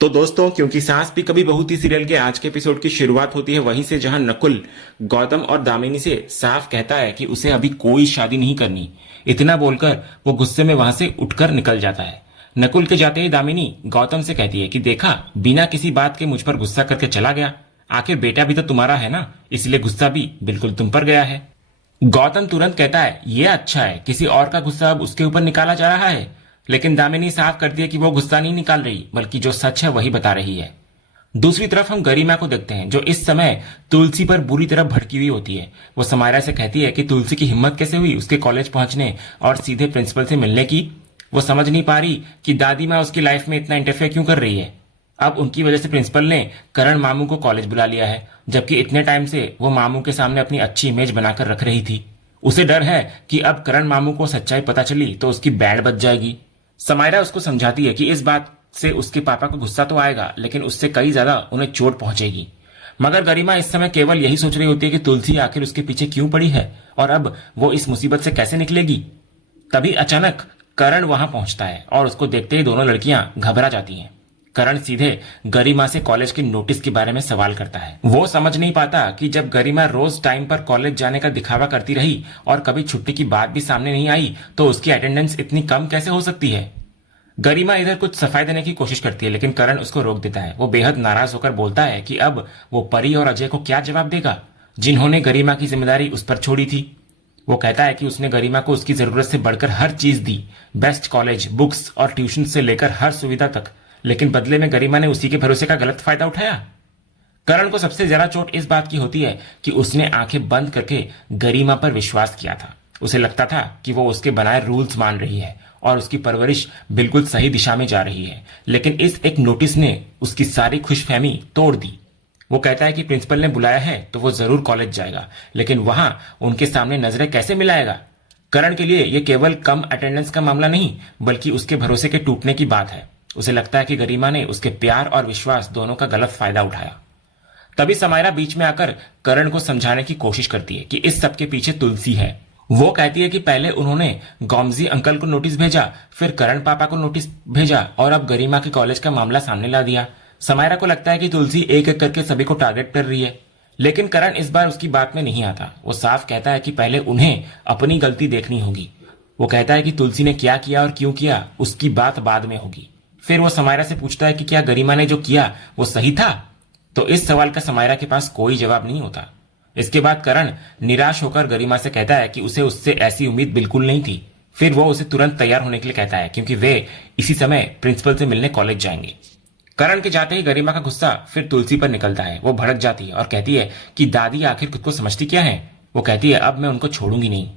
तो दोस्तों, क्योंकि सास भी कभी बहू थी सीरियल के आज के एपिसोड की शुरुआत होती है वहीं से जहां नकुल गौतम और दामिनी से साफ कहता है कि उसे अभी कोई शादी नहीं करनी। इतना बोलकर वो गुस्से में वहां से उठकर निकल जाता है। नकुल के जाते ही दामिनी गौतम से कहती है कि देखा, बिना किसी बात के मुझ पर गुस्सा करके चला गया। आखिर बेटा भी तो तुम्हारा है ना, इसलिए गुस्सा भी बिल्कुल तुम पर गया है। गौतम तुरंत कहता है ये अच्छा है, किसी और का गुस्सा अब उसके ऊपर निकाला जा रहा है। लेकिन दामिनी साफ करती है कि वो गुस्सा नहीं निकाल रही, बल्कि जो सच है वही बता रही है। दूसरी तरफ हम गरिमा को देखते हैं, जो इस समय तुलसी पर बुरी तरह भड़की हुई होती है। वो समायरा से कहती है कि तुलसी की हिम्मत कैसे हुई उसके कॉलेज पहुंचने और सीधे प्रिंसिपल से मिलने की। वो समझ नहीं पा रही कि दादी माँ उसकी लाइफ में इतना इंटरफेयर क्यों कर रही है। अब उनकी वजह से प्रिंसिपल ने करण मामू को कॉलेज बुला लिया है, जबकि इतने टाइम से वो मामू के सामने अपनी अच्छी इमेज बनाकर रख रही थी। उसे डर है कि अब करण मामू को सच्चाई पता चली तो उसकी बैंड बज जाएगी। समायरा उसको समझाती है कि इस बात से उसके पापा को गुस्सा तो आएगा, लेकिन उससे कई ज्यादा उन्हें चोट पहुंचेगी। मगर गरिमा इस समय केवल यही सोच रही होती है कि तुलसी आखिर उसके पीछे क्यों पड़ी है और अब वो इस मुसीबत से कैसे निकलेगी। तभी अचानक करण वहां पहुंचता है और उसको देखते ही दोनों लड़कियां घबरा जाती हैं। करण सीधे गरिमा से कॉलेज के नोटिस के बारे में सवाल करता है। वो समझ नहीं पाता कि जब गरिमा रोज टाइम पर कॉलेज जाने का दिखावा करती रही और कभी छुट्टी की बात भी सामने नहीं आई, तो उसकी अटेंडेंस इतनी कम कैसे हो सकती है। गरिमा इधर कुछ सफाई देने की कोशिश करती है, लेकिन करण उसको रोक देता है। वो बेहद नाराज होकर बोलता है कि अब वो परी और अजय को क्या जवाब देगा, जिन्होंने गरिमा की जिम्मेदारी उस पर छोड़ी थी। वो कहता है कि उसने गरिमा को उसकी जरूरत से बढ़कर हर चीज दी, बेस्ट कॉलेज, बुक्स और ट्यूशन से लेकर हर सुविधा तक, लेकिन बदले में गरिमा ने उसी के भरोसे का गलत फायदा उठाया। करण को सबसे ज्यादा चोट इस बात की होती है कि उसने आंखें बंद करके गरिमा पर विश्वास किया था। उसे लगता था कि वो उसके बनाए रूल्स मान रही है और उसकी परवरिश बिल्कुल सही दिशा में जा रही है, लेकिन इस एक नोटिस ने उसकी सारी खुशफहमी तोड़ दी। वो कहता है कि प्रिंसिपल ने बुलाया है तो वो जरूर कॉलेज जाएगा, लेकिन वहां उनके सामने नजरें कैसे मिलाएगा। करण के लिए यह केवल कम अटेंडेंस का मामला नहीं, बल्कि उसके भरोसे के टूटने की बात है। उसे लगता है कि गरिमा ने उसके प्यार और विश्वास दोनों का गलत फायदा उठाया। तभी समायरा बीच में आकर करण को समझाने की कोशिश करती है कि इस सब के पीछे तुलसी है। वो कहती है कि पहले उन्होंने गौमजी अंकल को नोटिस भेजा, फिर करण पापा को नोटिस भेजा और अब गरिमा के कॉलेज का मामला सामने ला दिया। समायरा को लगता है कि तुलसी एक एक करके सभी को टारगेट कर रही है, लेकिन करण इस बार उसकी बात में नहीं आता। वो साफ कहता है कि पहले उन्हें अपनी गलती देखनी होगी। वो कहता है कि तुलसी ने क्या किया और क्यों किया उसकी बात बाद में होगी। फिर वो समायरा से पूछता है कि क्या गरिमा ने जो किया वो सही था, तो इस सवाल का समायरा के पास कोई जवाब नहीं होता। इसके बाद करण निराश होकर गरिमा से कहता है कि उसे उससे ऐसी उम्मीद बिल्कुल नहीं थी। फिर वो उसे तुरंत तैयार होने के लिए कहता है, क्योंकि वे इसी समय प्रिंसिपल से मिलने कॉलेज जाएंगे। करण के जाते ही गरिमा का गुस्सा फिर तुलसी पर निकलता है। वो भड़क जाती है और कहती है कि दादी आखिर खुद को समझती क्या है। वो कहती है अब मैं उनको छोड़ूंगी नहीं।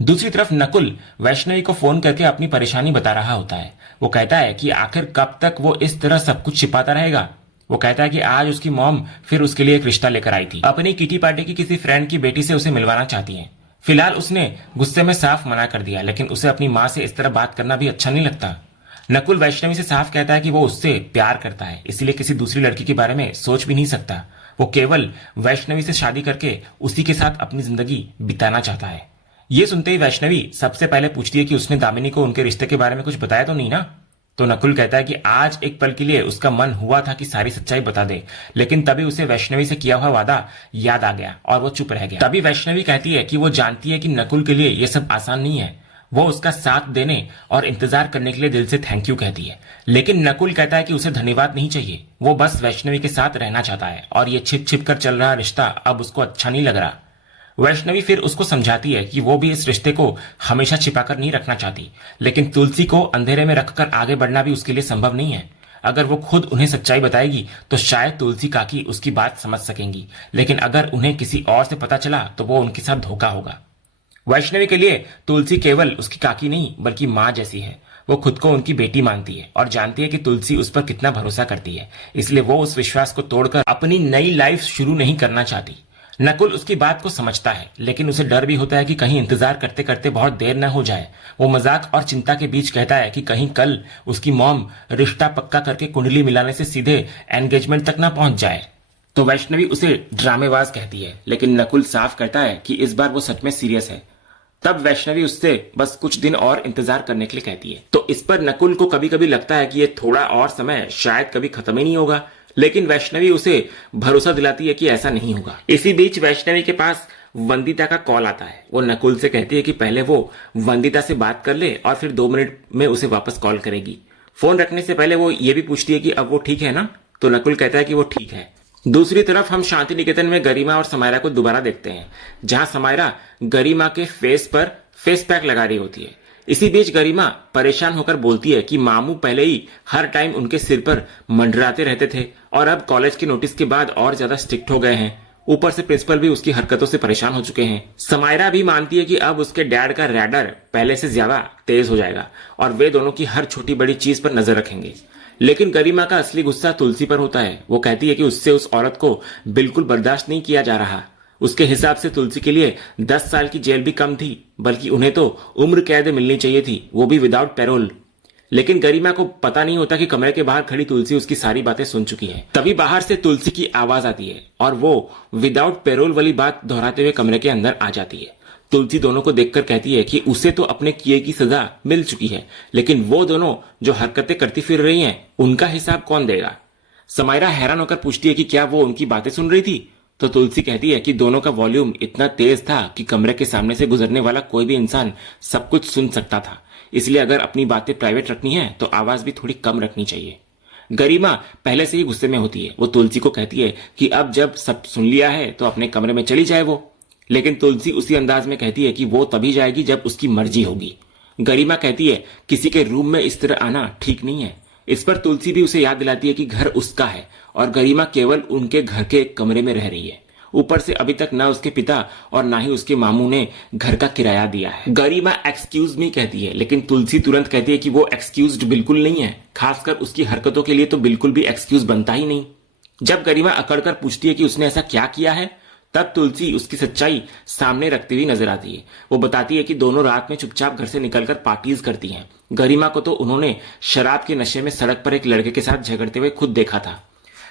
दूसरी तरफ नकुल वैष्णवी को फोन करके अपनी परेशानी बता रहा होता है। वो कहता है कि आखिर कब तक वो इस तरह सब कुछ छिपाता रहेगा। वो कहता है कि आज उसकी मॉम फिर उसके लिए एक रिश्ता लेकर आई थी। अपनी किटी पार्टी की किसी फ्रेंड की बेटी से उसे मिलवाना चाहती है। फिलहाल उसने गुस्से में साफ मना कर दिया, लेकिन उसे अपनी माँ से इस तरह बात करना भी अच्छा नहीं लगता। नकुल वैष्णवी से साफ कहता है कि वो उससे प्यार करता है, इसलिए किसी दूसरी लड़की के बारे में सोच भी नहीं सकता। वो केवल वैष्णवी से शादी करके उसी के साथ अपनी जिंदगी बिताना चाहता है। ये सुनते ही वैष्णवी सबसे पहले पूछती है कि उसने दामिनी को उनके रिश्ते के बारे में कुछ बताया तो नहीं ना। तो नकुल कहता है कि आज एक पल के लिए उसका मन हुआ था कि सारी सच्चाई बता दे, लेकिन तभी उसे वैष्णवी से किया हुआ वादा याद आ गया और वो चुप रह गया। तभी वैष्णवी कहती है कि वो जानती है कि नकुल के लिए ये सब आसान नहीं है। वो उसका साथ देने और इंतजार करने के लिए दिल से थैंक यू कहती है, लेकिन नकुल कहता है कि उसे धन्यवाद नहीं चाहिए। वो बस वैष्णवी के साथ रहना चाहता है और ये छिप छिप कर चल रहा रिश्ता अब उसको अच्छा नहीं लग रहा। वैष्णवी फिर उसको समझाती है कि वो भी इस रिश्ते को हमेशा छिपाकर नहीं रखना चाहती, लेकिन तुलसी को अंधेरे में रखकर आगे बढ़ना भी उसके लिए संभव नहीं है। अगर वो खुद उन्हें सच्चाई बताएगी तो शायद तुलसी काकी उसकी बात समझ सकेंगी, लेकिन अगर उन्हें किसी और से पता चला तो वो उनके साथ धोखा होगा। वैष्णवी के लिए तुलसी केवल उसकी काकी नहीं बल्कि माँ जैसी है। वो खुद को उनकी बेटी मानती है और जानती है कि तुलसी उस पर कितना भरोसा करती है, इसलिए वो उस विश्वास को तोड़कर अपनी नई लाइफ शुरू नहीं करना चाहती। नकुल उसकी बात को समझता है, लेकिन उसे डर भी होता है कि कहीं इंतजार करते करते बहुत देर न हो जाए। वो मजाक और चिंता के बीच कहता है कि कहीं कल उसकी मॉम रिश्ता पक्का करके कुंडली मिलाने से सीधे एंगेजमेंट तक ना पहुंच जाए। तो वैष्णवी उसे ड्रामेबाज कहती है, लेकिन नकुल साफ कहता है कि इस बार वो सच में सीरियस है। तब वैष्णवी उससे बस कुछ दिन और इंतजार करने के लिए कहती है। तो इस पर नकुल को कभी कभी लगता है कि ये थोड़ा और समय शायद कभी खत्म ही नहीं होगा, लेकिन वैष्णवी उसे भरोसा दिलाती है कि ऐसा नहीं होगा। इसी बीच वैष्णवी के पास वंदिता का कॉल आता है। वो नकुल से कहती है कि पहले वो वंदिता से बात कर ले और फिर 2 मिनट में उसे वापस कॉल करेगी। फोन रखने से पहले वो ये भी पूछती है कि अब वो ठीक है ना, तो नकुल कहता है कि वो ठीक है। दूसरी तरफ हम शांति निकेतन में गरिमा और समायरा को दोबारा देखते हैं, जहां समायरा गरिमा के फेस पर फेस पैक लगा रही होती है। इसी बीच गरिमा परेशान होकर बोलती है कि मामू पहले ही हर टाइम उनके सिर पर मंडराते रहते थे और अब कॉलेज के नोटिस के बाद और ज्यादा स्ट्रिक्ट हो गए हैं। ऊपर से प्रिंसिपल भी उसकी हरकतों से परेशान हो चुके हैं। समायरा भी मानती है कि अब उसके डैड का रैडर पहले से ज्यादा तेज हो जाएगा और वे दोनों की हर छोटी बड़ी चीज पर नजर रखेंगे। लेकिन गरिमा का असली गुस्सा तुलसी पर होता है। वो कहती है कि उससे उस औरत को बिल्कुल बर्दाश्त नहीं किया जा रहा। उसके हिसाब से तुलसी के लिए 10 साल की जेल भी कम थी, बल्कि उन्हें तो उम्र कैद मिलनी चाहिए थी, वो भी विदाउट पैरोल। लेकिन गरिमा को पता नहीं होता कि कमरे के बाहर खड़ी तुलसी उसकी सारी बातें सुन चुकी है। तभी बाहर से तुलसी की आवाज आती है और वो विदाउट पैरोल वाली बात दोहराते हुए कमरे के अंदर आ जाती है। तुलसी दोनों को देखकर कहती है कि उसे तो अपने किए की सजा मिल चुकी है, लेकिन वो दोनों जो हरकतें करती फिर रही हैं, उनका हिसाब कौन देगा। समायरा हैरान होकर पूछती है कि क्या वो उनकी बातें सुन रही थी, तो तुलसी कहती है कि दोनों का वॉल्यूम इतना तेज था कि कमरे के सामने से गुजरने वाला कोई भी इंसान सब कुछ सुन सकता था। इसलिए अगर अपनी बातें प्राइवेट रखनी है तो आवाज भी थोड़ी कम रखनी चाहिए। गरिमा पहले से ही गुस्से में होती है। वो तुलसी को कहती है कि अब जब सब सुन लिया है तो अपने कमरे में चली जाए वो। लेकिन तुलसी उसी अंदाज में कहती है कि वो तभी जाएगी जब उसकी मर्जी होगी। गरिमा कहती है किसी के रूम में इस तरह आना ठीक नहीं है। इस पर तुलसी भी उसे याद दिलाती है कि घर उसका है और गरिमा केवल उनके घर के एक कमरे में रह रही है। ऊपर से अभी तक ना उसके पिता और ना ही उसके मामू ने घर का किराया दिया है। गरिमा एक्सक्यूज मी कहती है, लेकिन तुलसी तुरंत कहती है कि वो एक्सक्यूज्ड बिल्कुल नहीं है। खासकर उसकी हरकतों के लिए तो बिल्कुल भी एक्सक्यूज बनता ही नहीं। जब गरिमा अकड़कर पूछती है कि उसने ऐसा क्या किया है, तब तुलसी उसकी सच्चाई सामने रखती हुई नजर आती है। वो बताती है कि दोनों रात में चुपचाप घर से निकलकर पार्टीज करती हैं। गरिमा को तो उन्होंने शराब के नशे में सड़क पर एक लड़के के साथ झगड़ते हुए खुद देखा था।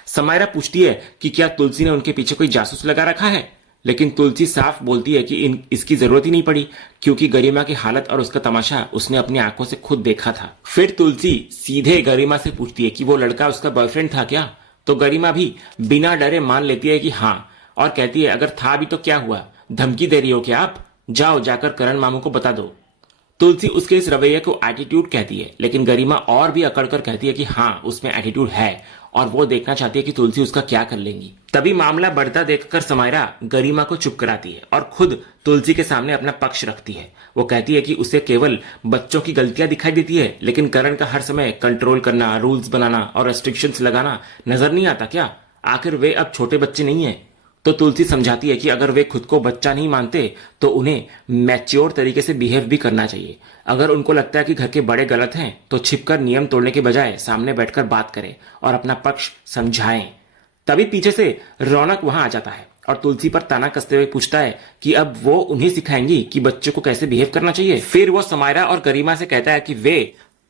समायरा पूछती है कि क्या तुलसी ने उनके पीछे कोई जासूस लगा रखा है, लेकिन तुलसी साफ बोलती है कि इसकी जरूरत ही नहीं पड़ी, क्योंकि गरिमा की हालत और उसका तमाशा उसने अपनी आंखों से खुद देखा था। फिर तुलसी सीधे गरिमा से पूछती है कि वो लड़का उसका बॉयफ्रेंड था क्या, तो गरिमा भी बिना डरे मान लेती है कि हाँ, और कहती है अगर था भी तो क्या हुआ, धमकी दे रही हो क्या आप, जाओ जाकर करण मामू को बता दो। तुलसी उसके इस रवैये को एटीट्यूड कहती है, लेकिन गरिमा और भी अकड़कर कहती है कि हाँ, उसमें एटीट्यूड है और वो देखना चाहती है कि तुलसी उसका क्या कर लेंगी। तभी मामला बढ़ता देखकर समायरा गरिमा को चुप कराती है और खुद तुलसी के सामने अपना पक्ष रखती है। वो कहती है कि उसे केवल बच्चों की गलतियां दिखाई देती है, लेकिन करण का हर समय कंट्रोल करना, रूल्स बनाना और रेस्ट्रिक्शंस लगाना नजर नहीं आता क्या। आखिर वे अब छोटे बच्चे नहीं है। तो तुलसी समझाती है कि अगर वे खुद को बच्चा नहीं मानते तो उन्हें मैच्योर तरीके से बिहेव भी करना चाहिए। अगर उनको लगता है कि घर के बड़े गलत हैं तो छिपकर नियम तोड़ने के बजाय सामने बैठकर बात करें और अपना पक्ष समझाएं। तभी पीछे से रौनक वहां आ जाता है और तुलसी पर ताना कसते हुए पूछता है कि अब वो उन्हें सिखाएंगी कि बच्चों को कैसे बिहेव करना चाहिए। फिर वो समायरा और गरिमा से कहता है कि वे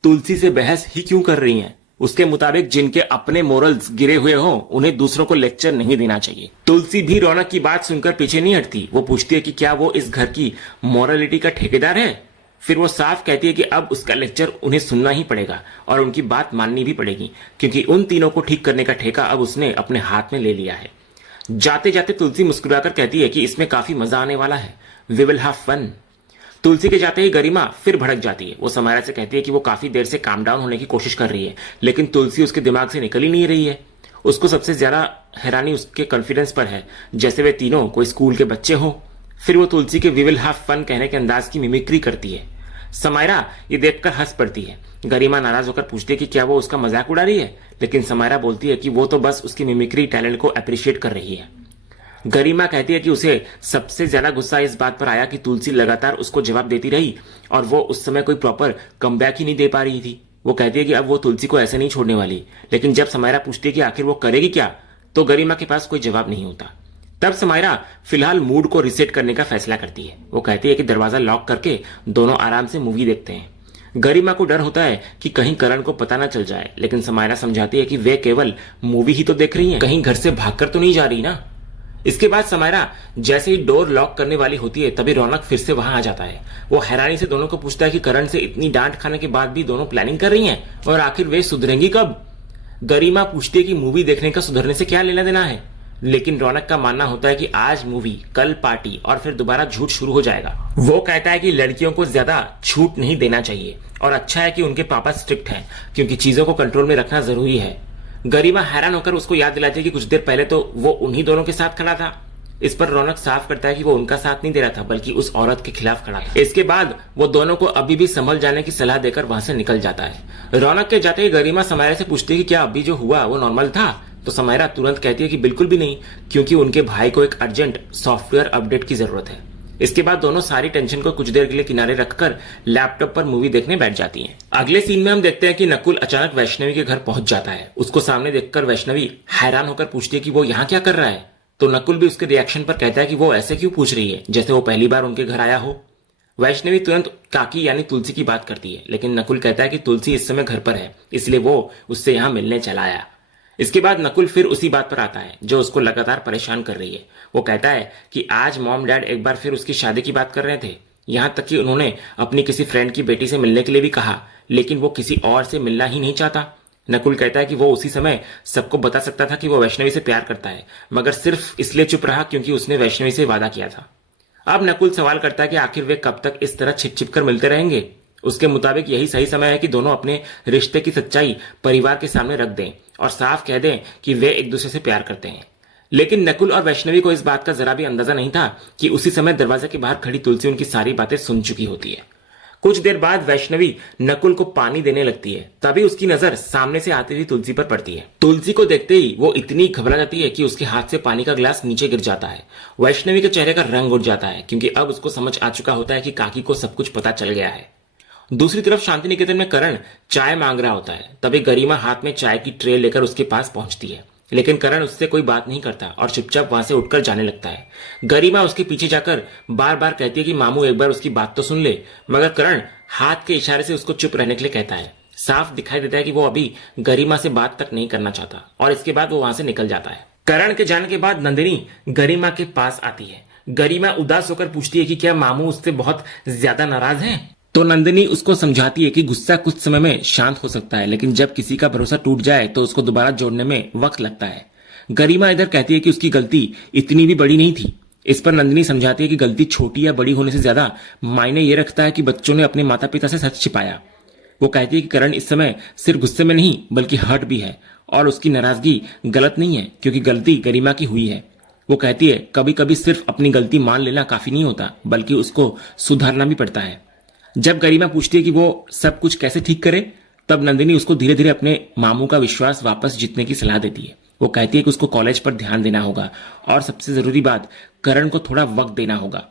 तुलसी से बहस ही क्यों कर रही हैं। उसके मुताबिक जिनके अपने मोरल्स गिरे हुए हों उन्हें दूसरों को लेक्चर नहीं देना चाहिए। तुलसी भी रौनक की बात सुनकर पीछे नहीं हटती। वो पूछती है कि क्या वो इस घर की मॉरलिटी का ठेकेदार है। फिर वो साफ कहती है कि अब उसका लेक्चर उन्हें सुनना ही पड़ेगा और उनकी बात माननी भी पड़ेगी, क्योंकि उन तीनों को ठीक करने का ठेका अब उसने अपने हाथ में ले लिया है। जाते जाते तुलसी मुस्कुराकर कहती है कि इसमें काफी मजा आने वाला है, वी विल हैव फन। तुलसी के जाते ही गरिमा फिर भड़क जाती है। वो समायरा से कहती है कि वो काफी देर से काम डाउन होने की कोशिश कर रही है, लेकिन तुलसी उसके दिमाग से निकल ही नहीं रही है। उसको सबसे ज्यादा हैरानी उसके कॉन्फिडेंस पर है, जैसे वे तीनों कोई स्कूल के बच्चे हो। फिर वो तुलसी के वी विल हैव फन कहने के अंदाज की मिमिक्री करती है। समायरा ये देखकर हंस पड़ती है। गरिमा नाराज होकर पूछती है कि क्या वो उसका मजाक उड़ा रही है, लेकिन समायरा बोलती है कि वो तो बस उसकी मिमिक्री टैलेंट को अप्रिशिएट कर रही है। गरिमा कहती है कि उसे सबसे ज्यादा गुस्सा इस बात पर आया कि तुलसी लगातार उसको जवाब देती रही और वो उस समय कोई प्रॉपर कमबैक ही नहीं दे पा रही थी। वो कहती है कि अब वो तुलसी को ऐसे नहीं छोड़ने वाली, लेकिन जब समायरा पूछती है कि आखिर वो करेगी क्या, तो गरिमा के पास कोई जवाब नहीं होता। तब समायरा फिलहाल मूड को रिसेट करने का फैसला करती है। वो कहती है कि दरवाजा लॉक करके दोनों आराम से मूवी देखते हैं। गरिमा को डर होता है कि कहीं करण को पता ना चल जाए, लेकिन समायरा समझाती है कि वे केवल मूवी ही तो देख रही हैं, कहीं घर से भागकर तो नहीं जा रही ना। इसके बाद समायरा जैसे ही डोर लॉक करने वाली होती है तभी रौनक फिर से वहां आ जाता है। वो हैरानी से दोनों को पूछता है कि करण से इतनी डांट खाने के बाद भी दोनों प्लानिंग कर रही हैं और आखिर वे सुधरेंगी कब। गरिमा पूछती है कि मूवी देखने का सुधरने से क्या लेना देना है, लेकिन रौनक का मानना होता है कि आज मूवी, कल पार्टी और फिर दोबारा झूठ शुरू हो जाएगा। वो कहता है कि लड़कियों को ज्यादा छूट नहीं देना चाहिए और अच्छा है कि उनके पापा स्ट्रिक्ट हैं क्योंकि चीजों को कंट्रोल में रखना जरूरी है। गरिमा हैरान होकर उसको याद दिलाती है कि कुछ देर पहले तो वो उन्हीं दोनों के साथ खड़ा था। इस पर रौनक साफ करता है कि वो उनका साथ नहीं दे रहा था बल्कि उस औरत के खिलाफ खड़ा था। इसके बाद वो दोनों को अभी भी संभल जाने की सलाह देकर वहां से निकल जाता है। रौनक के जाते ही गरिमा समायरा से पूछती है कि क्या अभी जो हुआ वो नॉर्मल था, तो समायरा तुरंत कहती है कि बिल्कुल भी नहीं, क्योंकि उनके भाई को एक अर्जेंट सॉफ्टवेयर अपडेट की जरूरत है। इसके बाद दोनों सारी टेंशन को कुछ देर के लिए किनारे रखकर लैपटॉप पर मूवी देखने बैठ जाती हैं। अगले सीन में हम देखते हैं कि नकुल अचानक वैष्णवी के घर पहुंच जाता है। उसको सामने देखकर वैष्णवी हैरान होकर पूछती है कि वो यहाँ क्या कर रहा है, तो नकुल भी उसके रिएक्शन पर कहता है कि वो ऐसे क्यों पूछ रही है जैसे वो पहली बार उनके घर आया हो। वैष्णवी तुरंत काकी यानी तुलसी की बात करती है, लेकिन नकुल कहता है कि तुलसी इस समय घर पर है इसलिए वो उससे यहाँ मिलने चला आया। इसके बाद नकुल फिर उसी बात पर आता है जो उसको लगातार परेशान कर रही है। वो कहता है कि आज मॉम डैड एक बार फिर उसकी शादी की बात कर रहे थे, यहां तक कि उन्होंने अपनी किसी फ्रेंड की बेटी से मिलने के लिए भी कहा, लेकिन वो किसी और से मिलना ही नहीं चाहता। नकुल कहता है कि वो उसी समय सबको बता सकता था कि वो वैष्णवी से प्यार करता है, मगर सिर्फ इसलिए चुप रहा क्योंकि उसने वैष्णवी से वादा किया था। अब नकुल सवाल करता है कि आखिर वे कब तक इस तरह छिप छिप कर मिलते रहेंगे। उसके मुताबिक यही सही समय है कि दोनों अपने रिश्ते की सच्चाई परिवार के सामने रख दें और साफ कह दें कि वे एक दूसरे से प्यार करते हैं। लेकिन नकुल और वैष्णवी को इस बात का जरा भी अंदाजा नहीं था कि उसी समय दरवाजे के बाहर खड़ी तुलसी उनकी सारी बातें सुन चुकी होती है। कुछ देर बाद वैष्णवी नकुल को पानी देने लगती है, तभी उसकी नजर सामने से आती हुई तुलसी पर पड़ती है। तुलसी को देखते ही वो इतनी घबरा जाती है कि उसके हाथ से पानी का गिलास नीचे गिर जाता है। वैष्णवी के चेहरे का रंग उड़ जाता है क्योंकि अब उसको समझ आ चुका होता है कि काकी को सब कुछ पता चल गया है। दूसरी तरफ शांति निकेतन में करण चाय मांग रहा होता है, तभी गरिमा हाथ में चाय की ट्रे लेकर उसके पास पहुंचती है, लेकिन करण उससे कोई बात नहीं करता और चुपचाप वहां से उठकर जाने लगता है। गरिमा उसके पीछे जाकर बार बार कहती है कि मामू एक बार उसकी बात तो सुन ले, मगर करण हाथ के इशारे से उसको चुप रहने के लिए कहता है। साफ दिखाई देता है कि वो अभी गरिमा से बात तक नहीं करना चाहता और इसके बाद वो वहां से निकल जाता है। करण के जाने के बाद नंदिनी गरिमा के पास आती है। गरिमा उदास होकर पूछती है कि क्या मामू उससे बहुत ज्यादा नाराज हैं? तो नंदिनी उसको समझाती है कि गुस्सा कुछ समय में शांत हो सकता है, लेकिन जब किसी का भरोसा टूट जाए तो उसको दोबारा जोड़ने में वक्त लगता है। गरिमा इधर कहती है कि उसकी गलती इतनी भी बड़ी नहीं थी। इस पर नंदिनी समझाती है कि गलती छोटी या बड़ी होने से ज्यादा मायने ये रखता है कि बच्चों ने अपने माता पिता से सच छिपाया। वो कहती है कि करण इस समय सिर्फ गुस्से में नहीं बल्कि हर्ट भी है और उसकी नाराजगी गलत नहीं है क्योंकि गलती गरिमा की हुई है। वो कहती है कभी कभी सिर्फ अपनी गलती मान लेना काफी नहीं होता बल्कि उसको सुधारना भी पड़ता है। जब गरिमा पूछती है कि वो सब कुछ कैसे ठीक करे, तब नंदिनी उसको धीरे धीरे अपने मामू का विश्वास वापस जीतने की सलाह देती है। वो कहती है कि उसको कॉलेज पर ध्यान देना होगा और सबसे जरूरी बात करण को थोड़ा वक्त देना होगा।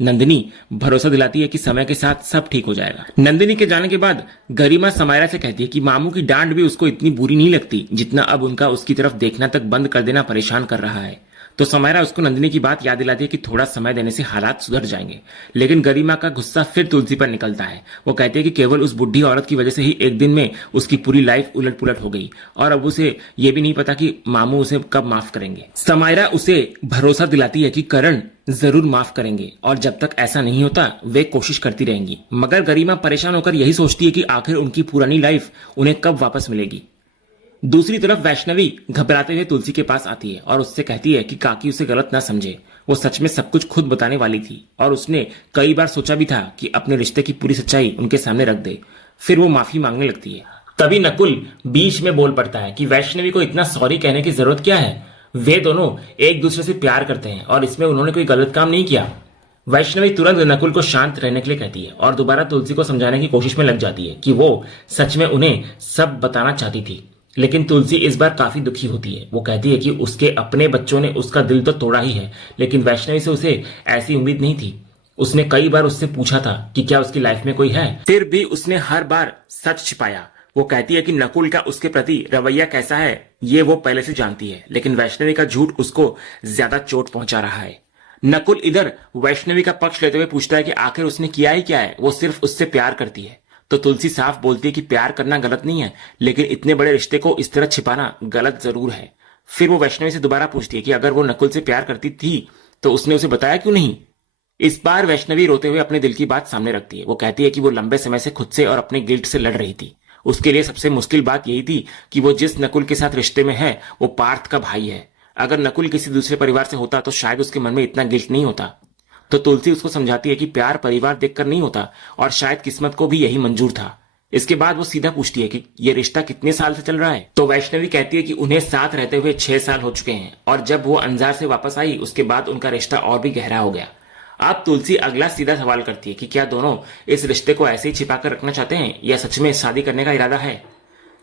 नंदिनी भरोसा दिलाती है कि समय के साथ सब ठीक हो जाएगा। नंदिनी के जाने के बाद गरिमा समायरा से कहती है कि मामू की डांट भी उसको इतनी बुरी नहीं लगती जितना अब उनका उसकी तरफ देखना तक बंद कर देना परेशान कर रहा है। तो समायरा उसको नंदिनी की बात याद दिलाती है कि थोड़ा समय देने से हालात सुधर जाएंगे, लेकिन गरिमा का गुस्सा फिर तुलसी पर निकलता है। वो कहती है कि केवल उस बुढ़ी औरत की वजह से ही एक दिन में उसकी पूरी लाइफ उलट पुलट हो गई और अब उसे ये भी नहीं पता कि मामू उसे कब माफ करेंगे। समायरा उसे भरोसा दिलाती है कि करण जरूर माफ करेंगे और जब तक ऐसा नहीं होता वे कोशिश करती रहेंगी, मगर गरिमा परेशान होकर यही सोचती है कि आखिर उनकी पुरानी लाइफ उन्हें कब वापस मिलेगी। दूसरी तरफ वैष्णवी घबराते हुए तुलसी के पास आती है और उससे कहती है कि काकी उसे गलत ना समझे, वो सच में सब कुछ खुद बताने वाली थी और उसने कई बार सोचा भी था कि अपने रिश्ते की पूरी सच्चाई उनके सामने रख दे। फिर वो माफी मांगने लगती है। तभी नकुल बीच में बोल पड़ता है कि वैष्णवी को इतना सॉरी कहने की जरूरत क्या है, वे दोनों एक दूसरे से प्यार करते हैं और इसमें उन्होंने कोई गलत काम नहीं किया। वैष्णवी तुरंत नकुल को शांत रहने के लिए कहती है और दोबारा तुलसी को समझाने की कोशिश में लग जाती है कि वो सच में उन्हें सब बताना चाहती थी। लेकिन तुलसी इस बार काफी दुखी होती है। वो कहती है कि उसके अपने बच्चों ने उसका दिल तो तोड़ा ही है, लेकिन वैष्णवी से उसे ऐसी उम्मीद नहीं थी। उसने कई बार उससे पूछा था कि क्या उसकी लाइफ में कोई है, फिर भी उसने हर बार सच छिपाया। वो कहती है कि नकुल का उसके प्रति रवैया कैसा है ये वो पहले से जानती है, लेकिन वैष्णवी का झूठ उसको ज्यादा चोट पहुंचा रहा है। नकुल इधर वैष्णवी का पक्ष लेते हुए पूछता है कि आखिर उसने किया ही क्या है, वो सिर्फ उससे प्यार करती है। तो तुलसी साफ बोलती है कि प्यार करना गलत नहीं है, लेकिन इतने बड़े रिश्ते को इस तरह छिपाना गलत जरूर है। फिर वो वैष्णवी से दोबारा पूछती है कि अगर वो नकुल से प्यार करती थी तो उसने उसे बताया क्यों नहीं। इस बार वैष्णवी रोते हुए अपने दिल की बात सामने रखती है। वो कहती है कि वो लंबे समय से खुद से और अपने गिल्ट से लड़ रही थी। उसके लिए सबसे मुश्किल बात यही थी कि वो जिस नकुल के साथ रिश्ते में है वो पार्थ का भाई है। अगर नकुल किसी दूसरे परिवार से होता तो शायद उसके मन में इतना गिल्ट नहीं होता। तो तुलसी उसको समझाती है कि प्यार परिवार देखकर नहीं होता और शायद किस्मत को भी यही मंजूर था। इसके बाद वो सीधा पूछती है कि ये रिश्ता कितने साल से चल रहा है। तो वैष्णवी कहती है कि उन्हें साथ रहते हुए 6 साल हो चुके हैं और जब वो अंजार से वापस आई उसके बाद उनका रिश्ता और भी गहरा हो गया। अब तुलसी अगला सीधा सवाल करती है कि क्या दोनों इस रिश्ते को ऐसे ही छिपा कर रखना चाहते हैं या सच में शादी करने का इरादा है।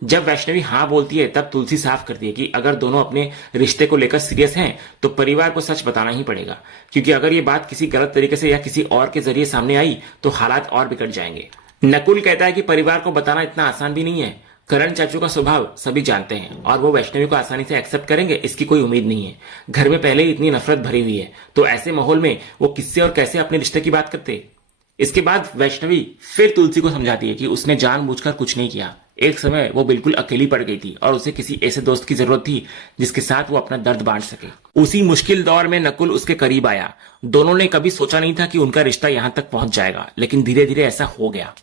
जब वैष्णवी हाँ बोलती है तब तुलसी साफ करती है कि अगर दोनों अपने रिश्ते को लेकर सीरियस हैं तो परिवार को सच बताना ही पड़ेगा, क्योंकि अगर ये बात किसी गलत तरीके से या किसी और के जरिए सामने आई तो हालात और बिगड़ जाएंगे। नकुल कहता है कि परिवार को बताना इतना आसान भी नहीं है। करण चाचू का स्वभाव सभी जानते हैं और वो वैष्णवी को आसानी से एक्सेप्ट करेंगे इसकी कोई उम्मीद नहीं है। घर में पहले ही इतनी नफरत भरी हुई है तो ऐसे माहौल में वो किससे और कैसे अपने रिश्ते की बात करते। इसके बाद वैष्णवी फिर तुलसी को समझाती है कि उसने जानबूझकर कुछ नहीं किया। एक समय वो बिल्कुल अकेली पड़ गई थी और उसे किसी ऐसे दोस्त की जरूरत थी जिसके साथ वो अपना दर्द बांट सके। उसी मुश्किल दौर में नकुल उसके करीब आया। दोनों ने कभी सोचा नहीं था कि उनका रिश्ता यहां तक पहुंच जाएगा, लेकिन धीरे धीरे ऐसा हो गया।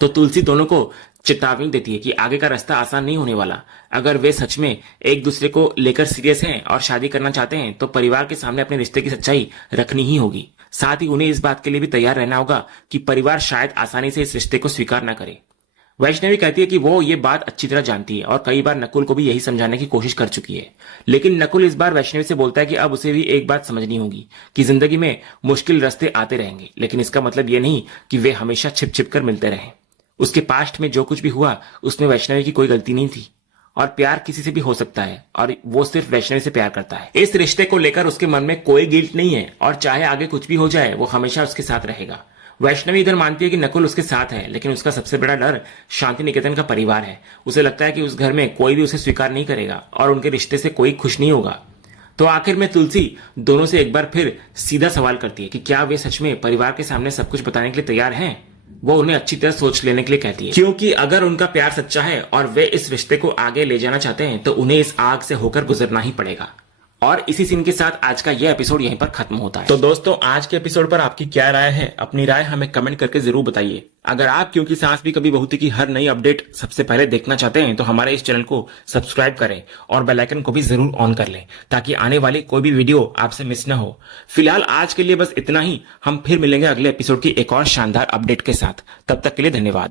तो तुलसी दोनों को चेतावनी देती है कि आगे का रास्ता आसान नहीं होने वाला। अगर वे सच में एक दूसरे को लेकर सीरियस हैं और शादी करना चाहते हैं तो परिवार के सामने अपने रिश्ते की सच्चाई रखनी ही होगी। साथ ही उन्हें इस बात के लिए भी तैयार रहना होगा कि परिवार शायद आसानी से इस रिश्ते को स्वीकार न करे। वैष्णवी कहती है कि वो ये बात अच्छी तरह जानती है और कई बार नकुल को भी यही समझाने की कोशिश कर चुकी है, लेकिन नकुल इस बार वैष्णवी से बोलता है कि अब उसे भी एक बात समझनी होगी कि जिंदगी में मुश्किल रास्ते आते रहेंगे, लेकिन इसका मतलब ये नहीं कि वे हमेशा छिप छिप कर मिलते रहें। उसके पास्ट में जो कुछ भी हुआ उसमें वैष्णवी की कोई गलती नहीं थी और प्यार किसी से भी हो सकता है और वो सिर्फ वैष्णवी से प्यार करता है। इस रिश्ते को लेकर उसके मन में कोई गिल्ट नहीं है और चाहे आगे कुछ भी हो जाए वो हमेशा उसके साथ रहेगा। वैष्णवी इधर मानती है कि नकुल उसके साथ है, लेकिन उसका सबसे बड़ा डर शांति निकेतन का परिवार है। उसे लगता है कि उस घर में कोई भी उसे स्वीकार नहीं करेगा और उनके रिश्ते से कोई खुश नहीं होगा। तो आखिर में तुलसी दोनों से एक बार फिर सीधा सवाल करती है कि क्या वे सच में परिवार के सामने सब कुछ बताने के लिए तैयार हैं। वो उन्हें अच्छी तरह सोच लेने के लिए कहती है, क्योंकि अगर उनका प्यार सच्चा है और वे इस रिश्ते को आगे ले जाना चाहते हैं तो उन्हें इस आग से होकर गुजरना ही पड़ेगा। और इसी सीन के साथ आज का यह एपिसोड यहीं पर खत्म होता है। तो दोस्तों, आज के एपिसोड पर आपकी क्या राय है? अपनी राय हमें कमेंट करके जरूर बताइए। अगर आप क्योंकि सास भी कभी बहू थी की हर नई अपडेट सबसे पहले देखना चाहते हैं तो हमारे इस चैनल को सब्सक्राइब करें और बेल आइकन को भी जरूर ऑन कर लें ताकि आने वाली कोई भी वीडियो आपसे मिस न हो। फिलहाल आज के लिए बस इतना ही। हम फिर मिलेंगे अगले एपिसोड की एक और शानदार अपडेट के साथ। तब तक के लिए धन्यवाद।